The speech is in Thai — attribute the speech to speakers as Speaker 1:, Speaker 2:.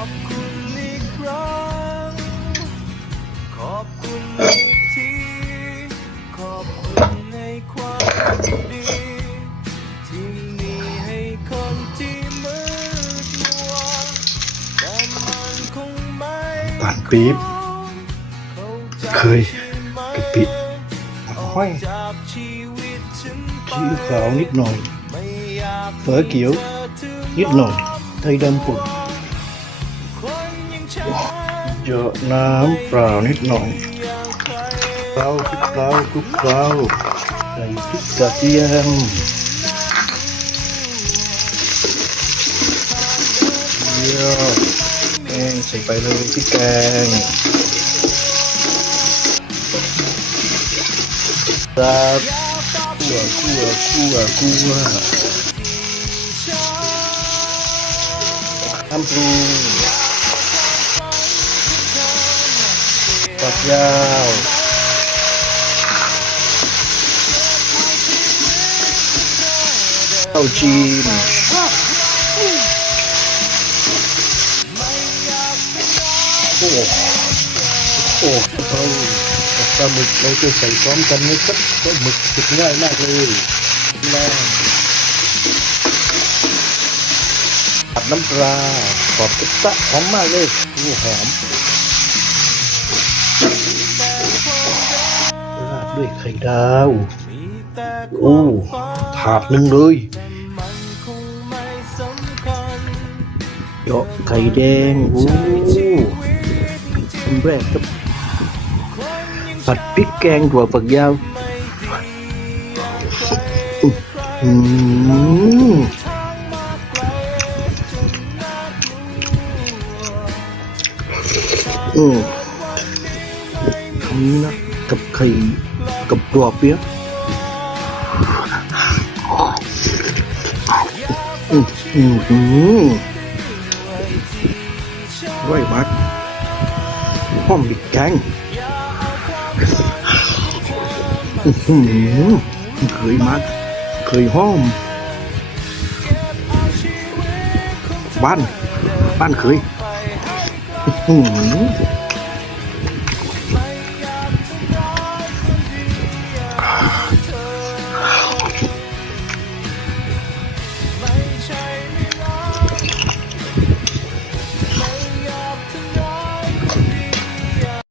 Speaker 1: อบคุณอีกครั้ง ขอบคุณอีกที ขอบคุณในความดี ที่มีให้คนที่มืดมัวแต่มันคงไม่
Speaker 2: ปานปี๊บเคยกะปิดห้อย
Speaker 1: ชีวิตฉันไป
Speaker 2: ชีขาวนิดหน่อยเฝอเขียวนิดหน่อยไทยดำปุ่น เยอะน้ำเปล่านิดหน่อย
Speaker 1: อย่างใคร
Speaker 2: เคล้าคลุกเคล้าคลุกเคล้าใส่พริกกระเทียมเยอะแกงใส่ไปเลยพริกแกงครับคั่วคั่วคั่วคั่วน้ำปรุง ฝักยาวข้าวจีนโอ้โหโอ้โหเอาปลาหมึกเราจะใส่พร้อมกันไหมครับปลาหมึกติดง่ายมากเลยแรงผัดน้ำปลาขอบกระทะหอมมากเลยโอ้หอม ดด้วยไข่ดาว
Speaker 1: มีแต่ค
Speaker 2: โอ้
Speaker 1: วามฝัน
Speaker 2: ถาดหนึ่งเลย
Speaker 1: มันคงไม่สำคัญ
Speaker 2: เยาะไข่แดง โอ้คำแรกครับผัดพริกแกงถั่วฝักยาวอืมอืมคำนี้นะกับไข่ กับกรอบเปี๊ยะอืมอืมอืมไว้มัดห้อมบิดแกงอื้อหือเคยมัด เคยห้อม บ้าน บ้านเคยอื้อหือ